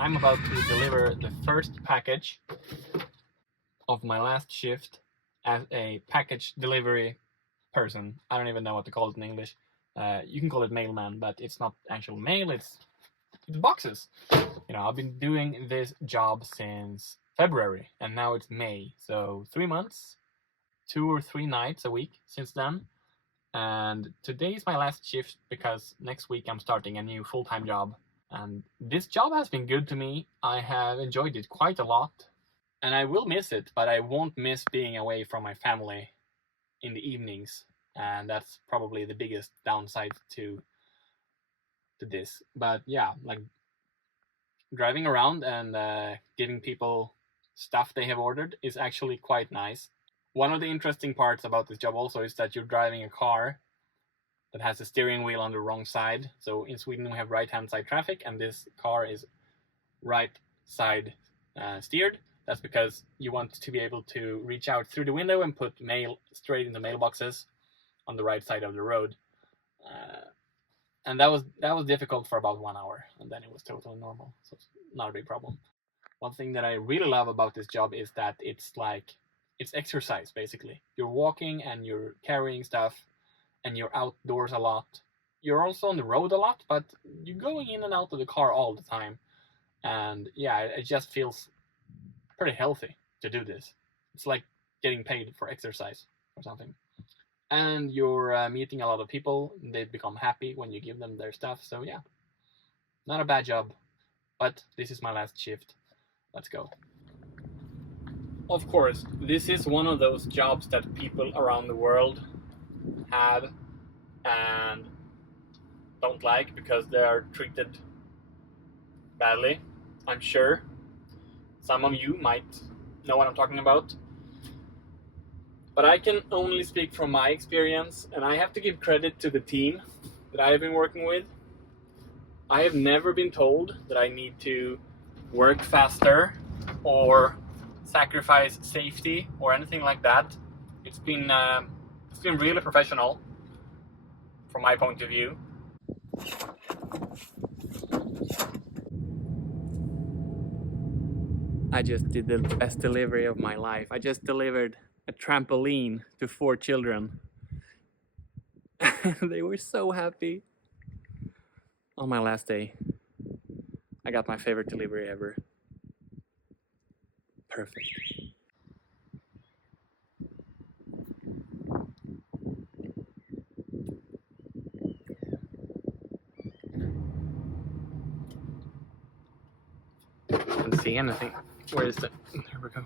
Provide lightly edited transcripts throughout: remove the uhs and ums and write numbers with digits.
I'm about to deliver the first package of my last shift as a package delivery person. I don't even know what to call it in English. You can call it mailman, but it's not actual mail, it's boxes. You know, I've been doing this job since February and now it's May, so 3 months, 2 or 3 nights a week since then. And today is my last shift because next week I'm starting a new full-time job. And this job has been good to me. I have enjoyed it quite a lot. And I will miss it, but I won't miss being away from my family in the evenings. And that's probably the biggest downside to this. But yeah, like driving around and giving people stuff they have ordered is actually quite nice. One of the interesting parts about this job also is that you're driving a car that has a steering wheel on the wrong side. So in Sweden we have right-hand side traffic and this car is right side steered. That's because you want to be able to reach out through the window and put mail straight into mailboxes on the right side of the road. And that was difficult for about 1 hour, and then it was totally normal, so it's not a big problem. One thing that I really love about this job is that it's exercise, basically. You're walking and you're carrying stuff and you're outdoors a lot. You're also on the road a lot, but you're going in and out of the car all the time. And yeah, it just feels pretty healthy to do this. It's like getting paid for exercise or something. And you're meeting a lot of people. They become happy when you give them their stuff. So yeah, not a bad job. But this is my last shift. Let's go. Of course, this is one of those jobs that people around the world have and don't like because they are treated badly. I'm sure some of you might know what I'm talking about. But I can only speak from my experience, and I have to give credit to the team that I have been working with. I have never been told that I need to work faster or sacrifice safety or anything like that. It's been really professional from my point of view. I just did the best delivery of my life. I just delivered a trampoline to 4 children. They were so happy. On my last day, I got my favorite delivery ever. Perfect. Can't see anything. Where is it? There we go.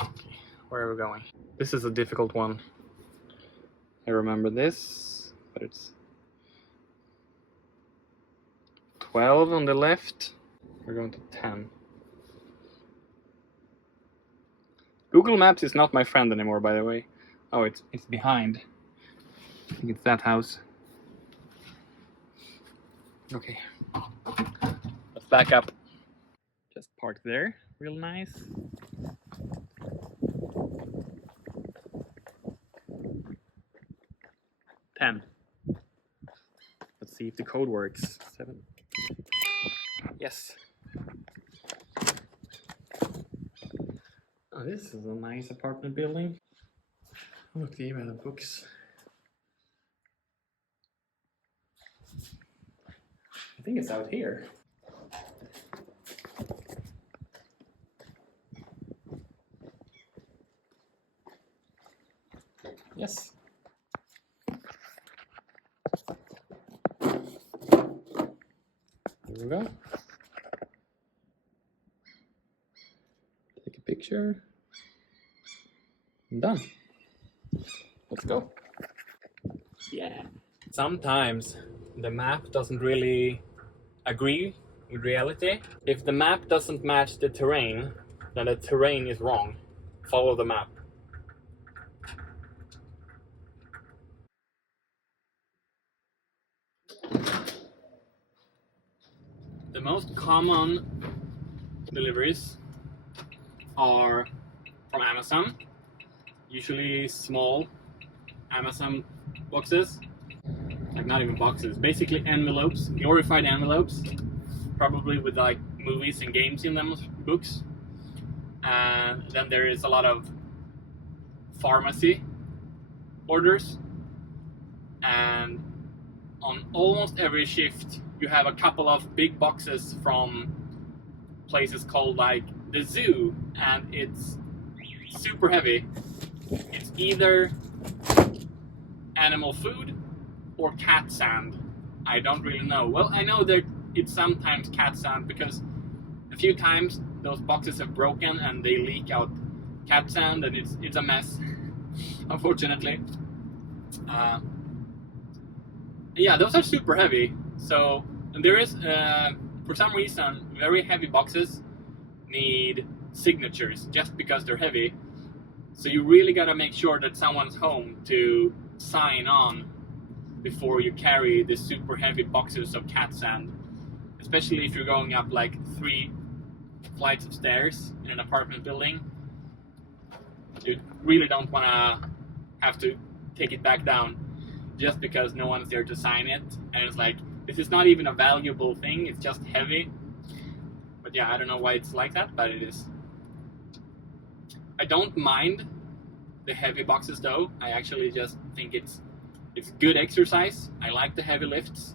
Okay, where are we going? This is a difficult one. I remember this, but it's 12 on the left. We're going to 10. Google Maps is not my friend anymore, by the way. Oh, it's behind. I think it's that house. Okay. Let's back up. Just park there. Real nice. Let's see if the code works. 7. Yes. Oh, this is a nice apartment building. Look, they even have books. I think it's out here. Yes. There we go. Take a picture. And done. Let's go. Yeah. Sometimes the map doesn't really agree with reality. If the map doesn't match the terrain, then the terrain is wrong. Follow the map. The most common deliveries are from Amazon, usually small Amazon boxes, like not even boxes, basically envelopes, glorified envelopes, probably with like movies and games in them books. And then there is a lot of pharmacy orders, and on almost every shift you have a couple of big boxes from places called like the zoo, and it's super heavy. It's either animal food or cat sand. I don't really know. Well, I know that it's sometimes cat sand because a few times those boxes have broken and they leak out cat sand, and it's a mess, unfortunately. Yeah, those are super heavy. So, and there is, for some reason, very heavy boxes need signatures just because they're heavy. So you really gotta make sure that someone's home to sign on before you carry the super heavy boxes of cat sand. Especially if you're going up like 3 flights of stairs in an apartment building. You really don't wanna have to take it back down just because no one's there to sign it. And it's like, this is not even a valuable thing, it's just heavy. But yeah, I don't know why it's like that, but it is. I don't mind the heavy boxes though. I actually just think it's good exercise. I like the heavy lifts.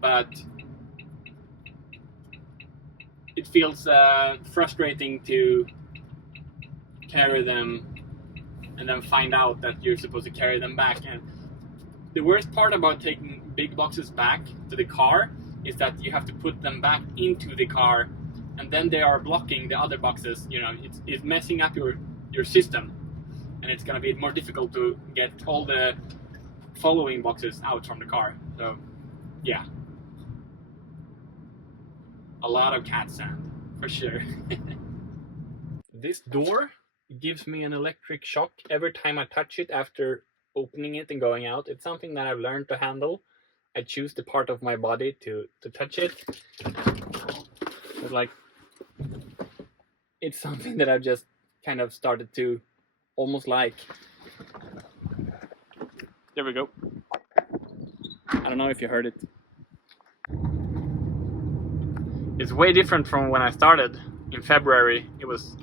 But it feels frustrating to carry them and then find out that you're supposed to carry them back. And the worst part about taking big boxes back to the car is that you have to put them back into the car, and then they are blocking the other boxes. You know, it's messing up your system, and it's gonna be more difficult to get all the following boxes out from the car. So yeah, a lot of cat sand for sure. This door gives me an electric shock every time I touch it after opening it and going out. It's something that I've learned to handle. I choose the part of my body to touch it. But like, it's something that I've just kind of started to almost like. There we go. I don't know if you heard it. It's way different from when I started in February. It was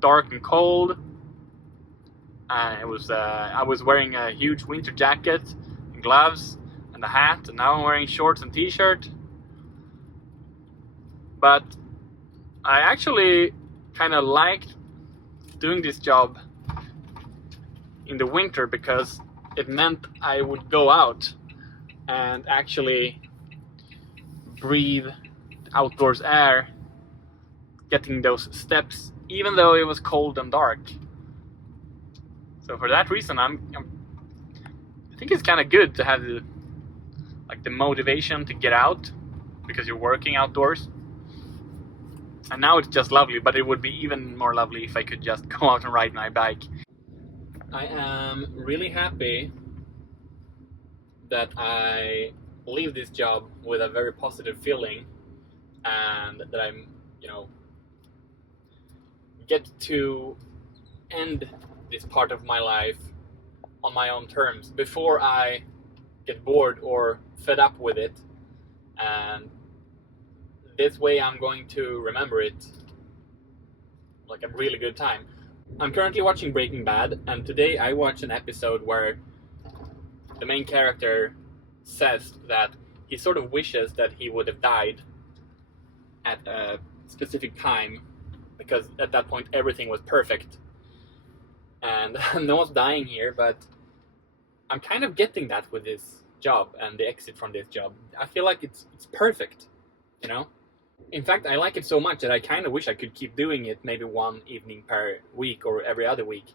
dark and cold. I was wearing a huge winter jacket and gloves and a hat, and now I'm wearing shorts and t-shirt. But I actually kind of liked doing this job in the winter because it meant I would go out and actually breathe outdoors air, getting those steps, even though it was cold and dark. So for that reason, I think it's kind of good to have the motivation to get out because you're working outdoors. And now it's just lovely, but it would be even more lovely if I could just go out and ride my bike. I am really happy that I leave this job with a very positive feeling, and that I'm, get to end this part of my life on my own terms before I get bored or fed up with it. And this way I'm going to remember it like a really good time. I'm currently watching Breaking Bad, and today I watched an episode where the main character says that he sort of wishes that he would have died at a specific time, because at that point everything was perfect. And no one's dying here, but I'm kind of getting that with this job and the exit from this job. I feel like it's perfect, In fact, I like it so much that I kind of wish I could keep doing it maybe one evening per week or every other week.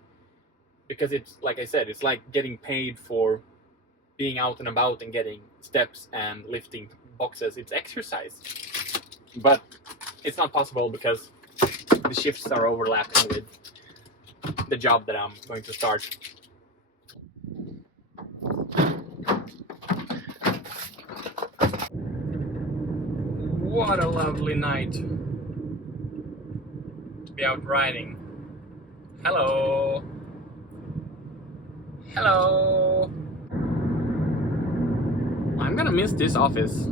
Because it's, like I said, it's like getting paid for being out and about and getting steps and lifting boxes. It's exercise. But it's not possible because the shifts are overlapping with the job that I'm going to start. What a lovely night to be out riding. Hello. Hello. I'm gonna miss this office.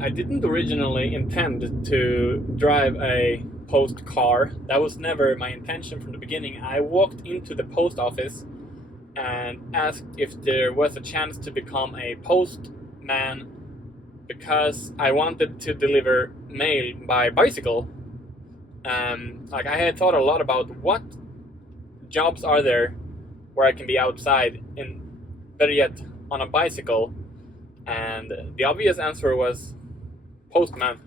I didn't originally intend to drive a post car. That was never my intention from the beginning. I walked into the post office and asked if there was a chance to become a postman because I wanted to deliver mail by bicycle. Like I had thought a lot about what jobs are there where I can be outside, and better yet, on a bicycle. And the obvious answer was postman,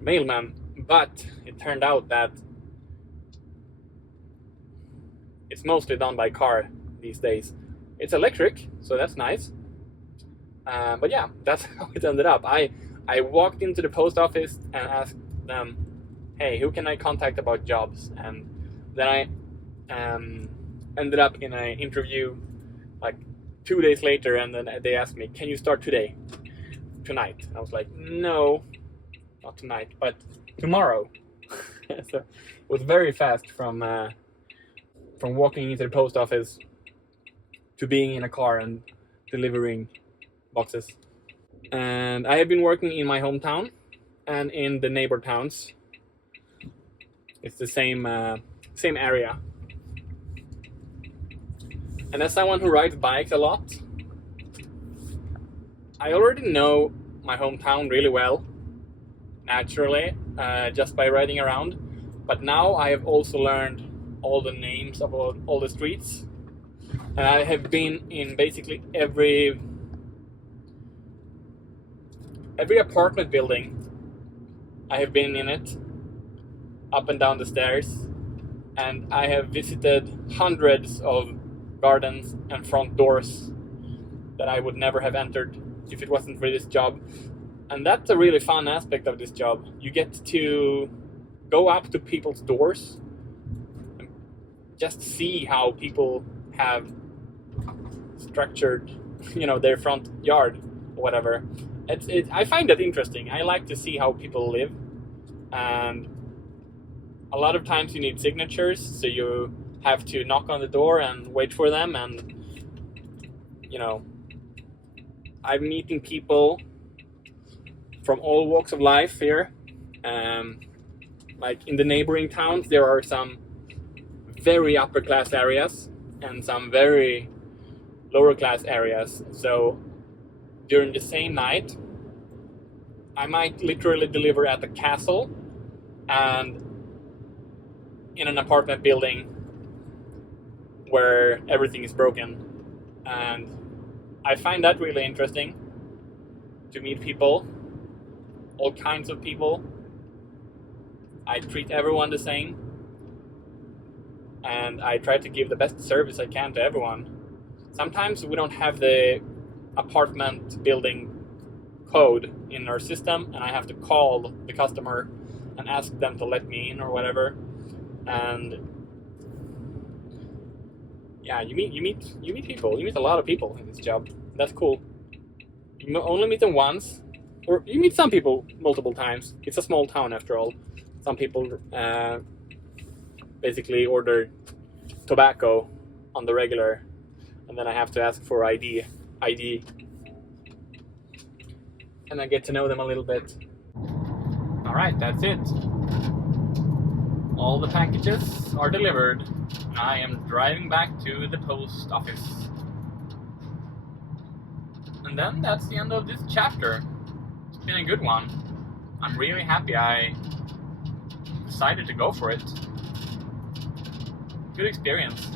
mailman, but it turned out that it's mostly done by car these days. It's electric, so that's nice. But yeah, that's how it ended up. I walked into the post office and asked them, hey, who can I contact about jobs? And then I ended up in an interview like 2 days later, and then they asked me, can you start tonight? And I was like, no, not tonight, but tomorrow. So it was very fast from walking into the post office to being in a car and delivering boxes. And I have been working in my hometown and in the neighbor towns. It's the same area. And as someone who rides bikes a lot, I already know my hometown really well, naturally, just by riding around. But now I have also learned all the names of all the streets. And I have been in basically every apartment building. I have been in it, up and down the stairs. And I have visited hundreds of gardens and front doors that I would never have entered if it wasn't for this job. And that's a really fun aspect of this job. You get to go up to people's doors and just see how people have structured, their front yard or whatever. I find that interesting. I like to see how people live, and a lot of times you need signatures, so you have to knock on the door and wait for them. And I'm meeting people from all walks of life here. Like in the neighboring towns, there are some very upper class areas and some very lower class areas. So during the same night, I might literally deliver at the castle and in an apartment building where everything is broken. And I find that really interesting, to meet people, all kinds of people. I treat everyone the same, and I try to give the best service I can to everyone. Sometimes we don't have the apartment building code in our system, and I have to call the customer and ask them to let me in or whatever. And yeah, you meet people. You meet a lot of people in this job. That's cool. You only meet them once, or you meet some people multiple times. It's a small town after all. Some people basically order tobacco on the regular, and then I have to ask for ID, and I get to know them a little bit. All right, that's it. All the packages are delivered. I am driving back to the post office. And then that's the end of this chapter. It's been a good one. I'm really happy I decided to go for it. Good experience.